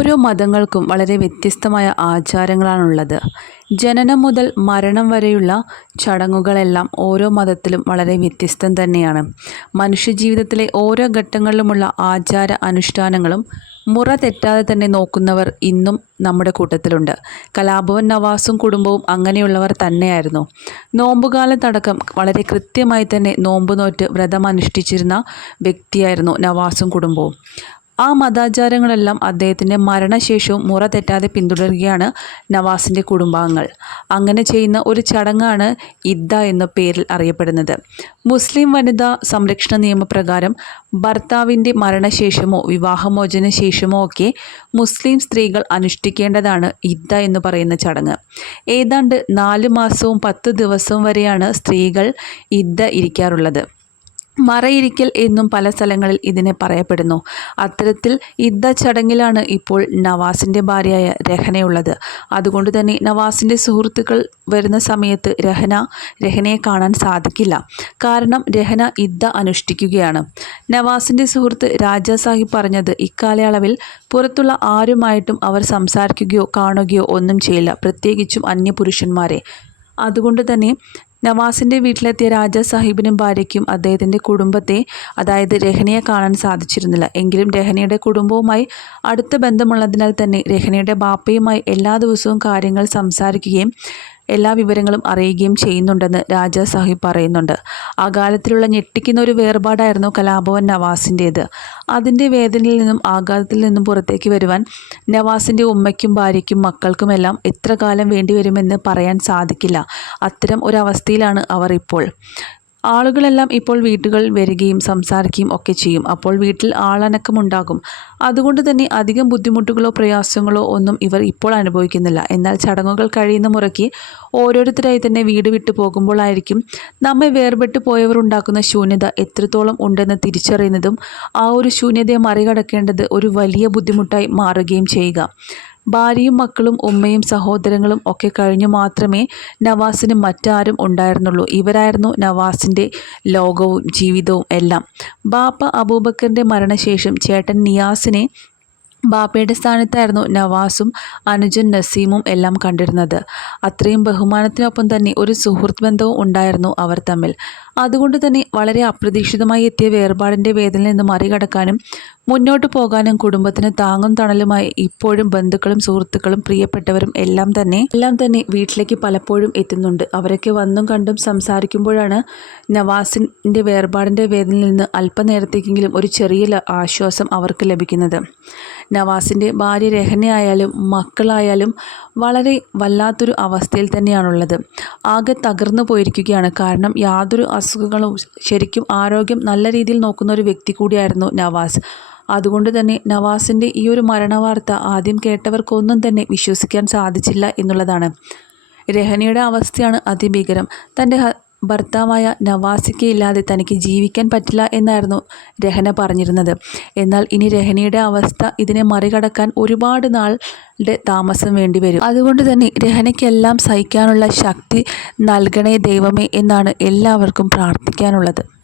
ഓരോ മതങ്ങൾക്കും വളരെ വ്യത്യസ്തമായ ആചാരങ്ങളാണുള്ളത്. ജനനം മുതൽ മരണം വരെയുള്ള ചടങ്ങുകളെല്ലാം ഓരോ മതത്തിലും വളരെ വ്യത്യസ്തം തന്നെയാണ്. മനുഷ്യജീവിതത്തിലെ ഓരോ ഘട്ടങ്ങളിലുമുള്ള ആചാര അനുഷ്ഠാനങ്ങളും മുറ തെറ്റാതെ തന്നെ നോക്കുന്നവർ ഇന്നും നമ്മുടെ കൂട്ടത്തിലുണ്ട്. കലാഭവൻ നവാസും കുടുംബവും അങ്ങനെയുള്ളവർ തന്നെയായിരുന്നു. നോമ്പുകാലത്തടക്കം വളരെ കൃത്യമായി തന്നെ നോമ്പ് നോറ്റ് വ്രതം അനുഷ്ഠിച്ചിരുന്ന വ്യക്തിയായിരുന്നു നവാസും കുടുംബവും. ആ മതാചാരങ്ങളെല്ലാം അദ്ദേഹത്തിന്റെ മരണശേഷവും മുറ തെറ്റാതെ പിന്തുടരുകയാണ് നവാസിന്റെ കുടുംബാംഗങ്ങൾ. അങ്ങനെ ചെയ്യുന്ന ഒരു ചടങ്ങാണ് ഇദ്ദ എന്ന പേരിൽ അറിയപ്പെടുന്നത്. മുസ്ലിം വനിതാ സംരക്ഷണ നിയമപ്രകാരം ഭർത്താവിന്റെ മരണശേഷമോ വിവാഹമോചന ശേഷമോ ഒക്കെ മുസ്ലിം സ്ത്രീകൾ അനുഷ്ഠിക്കേണ്ടതാണ് ഇദ്ദ എന്ന് പറയുന്ന ചടങ്ങ്. ഏതാണ്ട് നാല് മാസവും പത്ത് ദിവസവും വരെയാണ് സ്ത്രീകൾ ഇദ്ദ ഇരിക്കാറുള്ളത്. മറയിരിക്കൽ എന്നും പല സ്ഥലങ്ങളിൽ ഇതിനെ പറയപ്പെടുന്നു. അത്തരത്തിൽ ഇദ്ദ ചടങ്ങിലാണ് ഇപ്പോൾ നവാസിന്റെ ഭാര്യയായ രഹനയുള്ളത് അതുകൊണ്ട് തന്നെ നവാസിന്റെ സുഹൃത്തുക്കൾ വരുന്ന സമയത്ത് രഹന രഹനയെ കാണാൻ സാധിക്കില്ല. കാരണം രഹന ഇദ്ദ അനുഷ്ഠിക്കുകയാണ്. നവാസിന്റെ സുഹൃത്ത് രാജാ സാഹിബ് പറഞ്ഞത് ഇക്കാലയളവിൽ പുറത്തുള്ള ആരുമായിട്ടും അവർ സംസാരിക്കുകയോ കാണുകയോ ഒന്നും ചെയ്യില്ല. പ്രത്യേകിച്ചും അന്യപുരുഷന്മാരെ. അതുകൊണ്ട് തന്നെ നവാസിന്റെ വീട്ടിലെത്തിയ രാജാ സാഹിബിനും ഭാര്യയ്ക്കും അദ്ദേഹത്തിന്റെ കുടുംബത്തെ അതായത് രഹനയെ കാണാൻ സാധിച്ചിരുന്നില്ല. എങ്കിലും രഹനയുടെ കുടുംബവുമായി അടുത്ത ബന്ധമുള്ളതിനാൽ തന്നെ രഹനയുടെ ബാപ്പയുമായി എല്ലാ ദിവസവും കാര്യങ്ങൾ സംസാരിക്കുകയും എല്ലാ വിവരങ്ങളും അറിയുകയും ചെയ്യുന്നുണ്ടെന്ന് രാജാ സാഹിബ് പറയുന്നുണ്ട്. ആ കാലത്തിലുള്ള ഞെട്ടിക്കുന്ന ഒരു വേർപാടായിരുന്നു കലാഭവൻ നവാസിന്റേത് അതിന്റെ വേദനയിൽ നിന്നും ആഘാതത്തിൽ നിന്നും പുറത്തേക്ക് വരുവാൻ നവാസിന്റെ ഉമ്മയ്ക്കും ഭാര്യയ്ക്കും മക്കൾക്കുമെല്ലാം എത്ര കാലം വേണ്ടിവരുമെന്ന് പറയാൻ സാധിക്കില്ല. അത്തരം ഒരവസ്ഥയിലാണ് അവർ ഇപ്പോൾ. ആളുകളെല്ലാം ഇപ്പോൾ വീട്ടുകൾ വരികയും സംസാരിക്കുകയും ഒക്കെ ചെയ്യും. അപ്പോൾ വീട്ടിൽ ആളനക്കമുണ്ടാകും. അതുകൊണ്ട് തന്നെ അധികം ബുദ്ധിമുട്ടുകളോ പ്രയാസങ്ങളോ ഒന്നും ഇവർ ഇപ്പോൾ അനുഭവിക്കുന്നില്ല. എന്നാൽ ചടങ്ങുകൾ കഴിയുന്ന മുറയ്ക്ക് ഓരോരുത്തരായി തന്നെ വീട് വിട്ടു പോകുമ്പോഴായിരിക്കും നമ്മെ വേർപെട്ട് പോയവർ ഉണ്ടാക്കുന്ന ശൂന്യത എത്രത്തോളം ഉണ്ടെന്ന് തിരിച്ചറിയുന്നതും ആ ഒരു ശൂന്യതയെ മറികടക്കേണ്ടത് ഒരു വലിയ ബുദ്ധിമുട്ടായി മാറുകയും ചെയ്യുക. ഭാര്യയും മക്കളും ഉമ്മയും സഹോദരങ്ങളും ഒക്കെ കഴിഞ്ഞു മാത്രമേ നവാസിന് മറ്റാരും ഉണ്ടായിരുന്നുള്ളൂ. ഇവരായിരുന്നു നവാസിന്റെ ലോകവും ജീവിതവും എല്ലാം. ബാപ്പ അബൂബക്കറിന്റെ മരണശേഷം ചേട്ടൻ നിയാസിനെ ബാപ്പയുടെ സ്ഥാനത്തായിരുന്നു നവാസും അനുജൻ നസീമും എല്ലാം കണ്ടിരുന്നത്. അത്രയും ബഹുമാനത്തിനൊപ്പം തന്നെ ഒരു സുഹൃത്ത് ബന്ധവും ഉണ്ടായിരുന്നു അവർ തമ്മിൽ. അതുകൊണ്ട് തന്നെ വളരെ അപ്രതീക്ഷിതമായി എത്തിയ വേർപാടിന്റെ വേദനയിൽ നിന്ന് മറികടക്കാനും മുന്നോട്ട് പോകാനും കുടുംബത്തിന് താങ്ങും തണലുമായി ഇപ്പോഴും ബന്ധുക്കളും സുഹൃത്തുക്കളും പ്രിയപ്പെട്ടവരും എല്ലാം തന്നെ എല്ലാം തന്നെ വീട്ടിലേക്ക് പലപ്പോഴും എത്തുന്നുണ്ട്. അവരൊക്കെ വന്നും കണ്ടും സംസാരിക്കുമ്പോഴാണ് നവാസിന്റെ വേർപാടിന്റെ വേദനയിൽ നിന്ന് അല്പനേരത്തേക്കെങ്കിലും ഒരു ചെറിയ ആശ്വാസം അവർക്ക് ലഭിക്കുന്നത്. നവാസിന്റെ ഭാര്യ രഹനയായാലും മക്കളായാലും വളരെ വല്ലാത്തൊരു അവസ്ഥയിൽ തന്നെയാണുള്ളത്. ആകെ തകർന്നു പോയിരിക്കുകയാണ്. കാരണം യാതൊരു അസുഖങ്ങളും ശരിക്കും ആരോഗ്യം നല്ല രീതിയിൽ നോക്കുന്ന ഒരു വ്യക്തി കൂടിയായിരുന്നു നവാസ്. അതുകൊണ്ട് തന്നെ നവാസിന്റെ ഈ ഒരു മരണവാർത്ത ആദ്യം കേട്ടവർക്കൊന്നും തന്നെ വിശ്വസിക്കാൻ സാധിച്ചില്ല എന്നുള്ളതാണ്. രഹനയുടെ അവസ്ഥയാണ് അതിഭീകരം. തന്റെ ഭർത്താവായ നവാസിക്ക് ഇല്ലാതെ തനിക്ക് ജീവിക്കാൻ പറ്റില്ല എന്നായിരുന്നു രഹന പറഞ്ഞിരുന്നത്. എന്നാൽ ഇനി രഹനയുടെ അവസ്ഥ ഇതിനെ മറികടക്കാൻ ഒരുപാട് നാളുടെ താമസം വേണ്ടി വരും അതുകൊണ്ട് തന്നെ രഹനയ്ക്കെല്ലാം സഹിക്കാനുള്ള ശക്തി നൽകണേ ദൈവമേ എന്നാണ് എല്ലാവർക്കും പ്രാർത്ഥിക്കാനുള്ളത്.